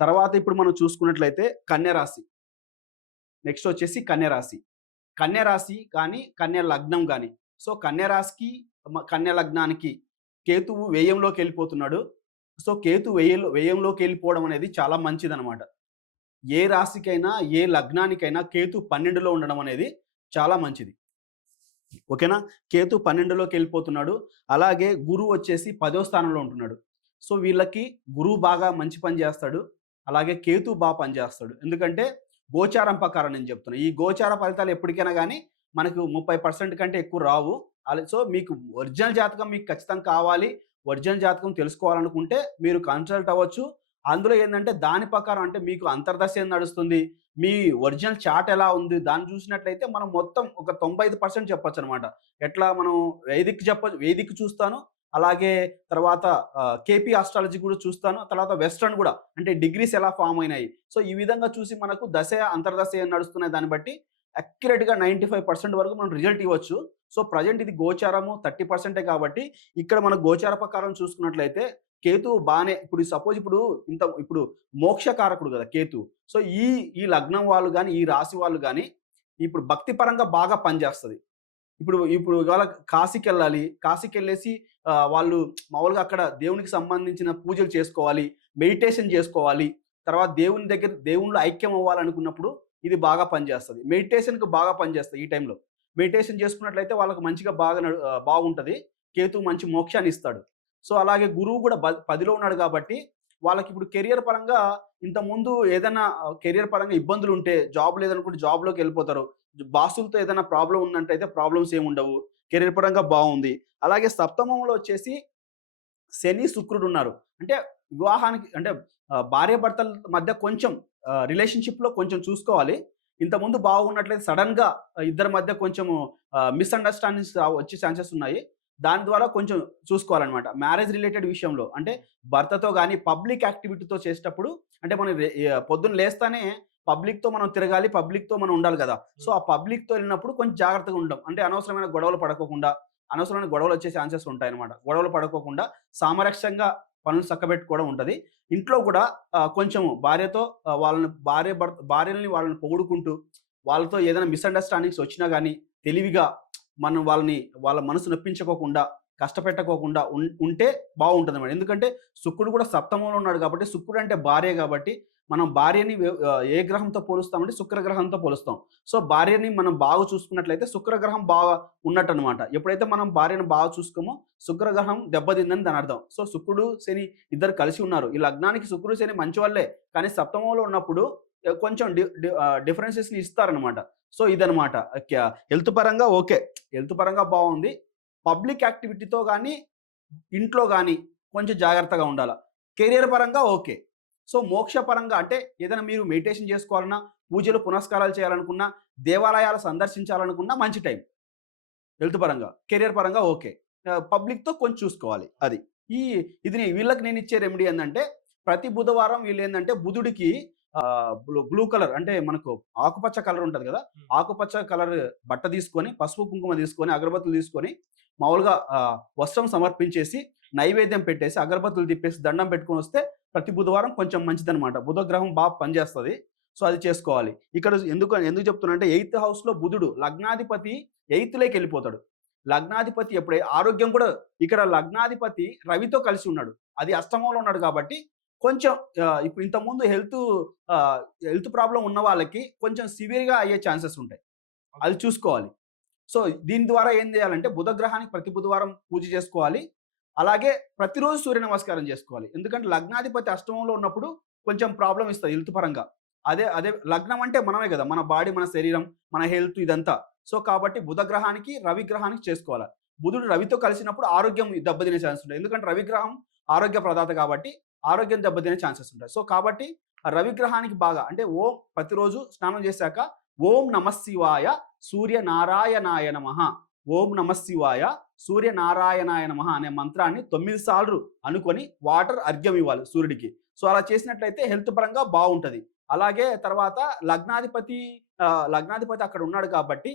తర్వాత ఇప్పుడు మనం చూసుకున్నట్లయితే కన్య రాశి. నెక్స్ట్ వచ్చేసి కన్య రాశి. కన్య రాశి కానీ, కన్య లగ్నం గాని. సో, కన్య రాశికి, కన్య లగ్నానికి కేతువు వ్యయంలోకెళ్ళిపోతున్నాడు. సో, కేతు వ్యయంలోకెళ్ళిపోవడం అనేది చాలా మంచిదనమాట. ఏ రాశికైనా, ఏ లగ్నానికైనా కేతు 12లో ఉండడం అనేది చాలా మంచిది. ఓకేనా? కేతు 12లోకెళ్ళిపోతున్నాడు. అలాగే గురువు వచ్చేసి 10వ స్థానంలో ఉంటున్నాడు. సో, వీళ్ళకి గురువు బాగా మంచి పని జేస్తాడు. అలాగే కేతు పనిజేస్తాడు. ఎందుకంటే గోచారం ప్రకారం నేను చెప్తున్నా. ఈ గోచార ఫలితాలు ఎప్పటికైనా గానీ మనకు 30% కంటే ఎక్కువ రావు. సో, మీకు ఒరిజినల్ జాతకం మీకు ఖచ్చితంగా కావాలి. ఒరిజినల్ జాతకం తెలుసుకోవాలనుకుంటే మీరు కన్సల్ట్ అవ్వచ్చు. అందులో ఏందంటే దాని ప్రకారం అంటే మీకు అంతర్దశ ఏం నడుస్తుంది? మీ ఒరిజినల్ చార్ట్ ఎలా ఉంది? దాన్ని చూసినట్లయితే మనం మొత్తం ఒక 95% చెప్పొచ్చనమాట. ఎట్లా మనం వేదిక్ చూస్తాను. అలాగే తర్వాత కేపీ ఆస్ట్రాలజీ కూడా చూస్తాను. తర్వాత వెస్టర్న్ గూడా అంటే డిగ్రీస్ ఎలా ఫార్మ్ అయినాయి. సో, ఈ విధంగా చూసి మనకు దశ, అంతర్దశ ఏం నడుస్తున్నాయి దాన్ని బట్టి అక్యురేట్‌గా 95% వరకు మనం రిజల్ట్ ఇవ్వచ్చు. సో, ప్రెజెంట్ ఇది గోచారము 30% కాబట్టి ఇక్కడ మన గోచార ప్రకారం చూసుకున్నట్లయితే కేతువు బానే ఇప్పుడు సపోజ్ ఇప్పుడు మోక్షకారకుడు గదా కేతువు. సో, ఈ లగ్నం వాళ్ళు గాని, ఈ రాశి వాళ్ళు గాని ఇప్పుడు భక్తి పరంగా బాగా పనిచేస్తది. ఇప్పుడు ఇప్పుడు ఇవాళ కాశీకెళ్ళాలి. కాశీకెళ్ళేసి వాళ్ళు మామూలుగా అక్కడ దేవునికి సంబంధించిన పూజలు చేసుకోవాలి. మెడిటేషన్ చేసుకోవాలి. తర్వాత దేవునిలో ఐక్యం అవ్వాలనుకున్నప్పుడు ఇది బాగా పనిచేస్తది. మెడిటేషన్‌కి బాగా పనిచేస్తది ఈ టైంలో. మెడిటేషన్ చేసుకున్నట్లయితే వాళ్ళకి మంచిగా బాగుంటది. కేతువు మంచి మోక్షాన్ని ఇస్తాడు. సో, అలాగే గురువు గూడా 10లో ఉన్నాడు కాబట్టి వాళ్ళకిప్పుడు కెరియర్ పరంగా ఇంతకుముందు ఏదైనా కెరియర్ పరంగా ఇబ్బందులుంటే జాబ్ లేదనుకుంటే జాబ్‌లోకెళ్ళిపోతారు. బాసులతో ఏదైనా ప్రాబ్లమ్ ఉన్నట్టయితే ప్రాబ్లమ్స్ ఏముండవు. కెరీర్ పరంగా బావుంది. అలాగే సప్తమంలో వచ్చేసి శని, శుక్రుడున్నారు. అంటే వివాహానికి అంటే భార్యాభర్తల మధ్య కొంచెం రిలేషన్‌షిప్‌లో కొంచెం చూసుకోవాలి. ఇంతకుముందు బాగున్నట్లయితే సడెన్‌గా ఇద్దరి మధ్య కొంచెము మిస్‌అండర్‌స్టాండింగ్స్ వచ్చే ఛాన్సెస్ ఉన్నాయి. దాని ద్వారా కొంచెం చూసుకోవాలనమాట. మ్యారేజ్ రిలేటెడ్ విషయంలో అంటే భర్తతో గాని, పబ్లిక్ యాక్టివిటీతో చేసేటప్పుడు అంటే మనం పొద్దున్న లేస్తానే పబ్లిక్‌తో మనం తిరగాలి. పబ్లిక్‌తో మనం ఉండాలి గదా! సో, ఆ పబ్లిక్‌తో ఎళ్ళినప్పుడు కొంచెం జాగ్రత్తగా ఉండడం. అంటే అనవసరమైన గొడవలు పడకోకుండా, అనవసరమైన గొడవలొచ్చే ఛాన్సెస్ ఉంటాయన్నమాట. గొడవలు పడుకోకుండా సామరస్యంగా పనులు చక్కబెట్టుకోవడం ఉంటది. ఇంట్లో గూడా కొంచెం భార్యతో భార్యల్ని వాళ్ళని పొగుడుకుంటూ, వాళ్ళతో ఏదైనా మిస్‌అండర్‌స్టాండింగ్స్ వచ్చినా గాని తెలివిగా మనం వాళ్ళ మనసు నొప్పించుకోకుండా, కష్టపెట్టకోకుండా ఉంటే బావుంటదనమాట. ఎందుకంటే శుక్రుడు కూడా సప్తమంలో ఉన్నాడు కాబట్టి, శుక్రుడు అంటే భార్య గాబట్టి, మనం భార్యని ఏ గ్రహంతో పోలుస్తామంటే శుక్రగ్రహంతో పోలుస్తాం. సో, భార్యని మనం బాగా చూసుకున్నట్లయితే శుక్రగ్రహం బాగా ఉన్నట్టనమాట. ఎప్పుడైతే మనం భార్యను బాగా చూసుకోమో శుక్రగ్రహం దెబ్బతిందని దానర్థం. సో, శుక్రుడు, శని ఇద్దరు కలిసి ఉన్నారు. ఈ లగ్నానికి శుక్రుడు, శని మంచివాళ్ళే. కానీ సప్తమంలో ఉన్నప్పుడు కొంచెం డిఫరెన్సెస్‌ని ఇస్తారనమాట. సో, ఇదనమాట. హెల్త్ పరంగా ఓకే. హెల్త్ పరంగా బావుంది. పబ్లిక్ యాక్టివిటీతో గాని, ఇంట్లో గాని కొంచెం జాగ్రత్తగా ఉండాల. కెరియర్ పరంగా ఓకే. సో, మోక్ష పరంగా అంటే ఏదైనా మీరు మెడిటేషన్ చేసుకోవాలన్నా, పూజలు పునస్కారాలు చేయాలనుకున్నా, దేవాలయాలు సందర్శించాలనుకున్నా మంచి టైం. హెల్త్ పరంగా. కెరియర్ పరంగా ఓకే. పబ్లిక్‌తో కొంచెం చూసుకోవాలి. అది. ఈ వీళ్ళకి నేనిచ్చే రెమెడీ ఏందంటే, ప్రతి బుధవారం వీళ్ళేందంటే బుధుడికి బ్లూ కలర్ అంటే మనకు ఆకుపచ్చ కలర్ ఉంటది గదా! ఆకుపచ్చ కలర్ బట్ట తీసుకొని, పసుపు, కుంకుమ తీసుకొని, అగరబత్తులు తీసుకొని మామూలుగా వస్త్రం సమర్పించేసి, నైవేద్యం పెట్టేసి, అగరబత్తులు తిప్పేసి, దండం పెట్టుకొనొస్తే ప్రతి బుధవారం కొంచెం మంచిదనమాట. బుధగ్రహం పనిచేస్తది. సో, అది చేసుకోవాలి. ఇక్కడ ఎందుకు చెప్తున్నానంటే 8థ్ హౌస్‌లో బుధుడు లగ్నాధిపతి 8థ్‌లోకెళ్ళిపోతాడు. లగ్నాధిపతి ఆరోగ్యం కూడా ఇక్కడ లగ్నాధిపతి రవితో కలిసి ఉన్నాడు. అది అష్టమంలో ఉన్నాడు కాబట్టి కొంచెం ఇప్పుడు ఇంతకుముందు హెల్త్ ప్రాబ్లమ్ ఉన్న వాళ్ళకి కొంచెం సివియర్‌గా అయ్యే ఛాన్సెస్ ఉంటాయి. అది చూసుకోవాలి. సో, దీని ద్వారా ఏం చేయాలంటే బుధగ్రహానికి ప్రతి బుధవారం పూజ చేసుకోవాలి. అలాగే ప్రతిరోజు సూర్య నమస్కారం చేసుకోవాలి. ఎందుకంటే లగ్నాధిపతి అష్టమంలో ఉన్నప్పుడు కొంచెం ప్రాబ్లమ్ ఇస్తది హెల్త్ పరంగా. అదే అదే లగ్నం అంటే మనమే గదా! మన బాడీ, మన శరీరం, మన హెల్త్ ఇదంతా. సో, కాబట్టి బుధగ్రహానికి, రవిగ్రహానికి చేసుకోవాలి. బుధుడు రవితో కలిసినప్పుడు ఆరోగ్యం దెబ్బతినే ఛాన్స్ ఉంటాయి. ఎందుకంటే రవిగ్రహం ఆరోగ్య ప్రదాత కాబట్టి ఆరోగ్యం దెబ్బతినే ఛాన్సెస్ ఉంటాయి. సో, కాబట్టి ఆ రవిగ్రహానికి బాగా అంటే ప్రతిరోజు స్నానం చేశాక ఓం నమఃశివాయ సూర్యనారాయణాయ నమః. ఓం నమఃశివాయ సూర్యనారాయణాయ నమః అనే మంత్రాన్ని 9 సార్లు అనుకొని వాటర్ అర్ఘ్యం ఇవ్వాలి సూర్యుడికి. సో, అలా చేసినట్లయితే హెల్త్ పరంగా బావుంటది. అలాగే తర్వాత లగ్నాధిపతి అక్కడ ఉన్నాడు కాబట్టి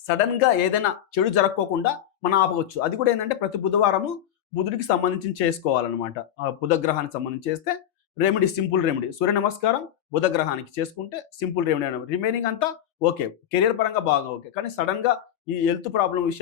సడెన్‌గా ఏదైనా చెడు జరక్కోకుండా మనం ఆపవచ్చు. అది కూడా ఏందంటే ప్రతి బుధవారము బుధుడికి సంబంధించింది చేసుకోవాలనమాట. బుధగ్రహానికి సంబంధించి చేస్తే రెమెడీ సింపుల్ రెమెడీ సూర్య నమస్కారం బుధగ్రహానికి చేసుకుంటే సింపుల్ రెమెడీ. రిమైనింగ్ అంతా ఓకే, కెరియర్ పరంగా బాగా ఓకే. కానీ సడన్గా ఈ హెల్త్ ప్రాబ్లం విషయం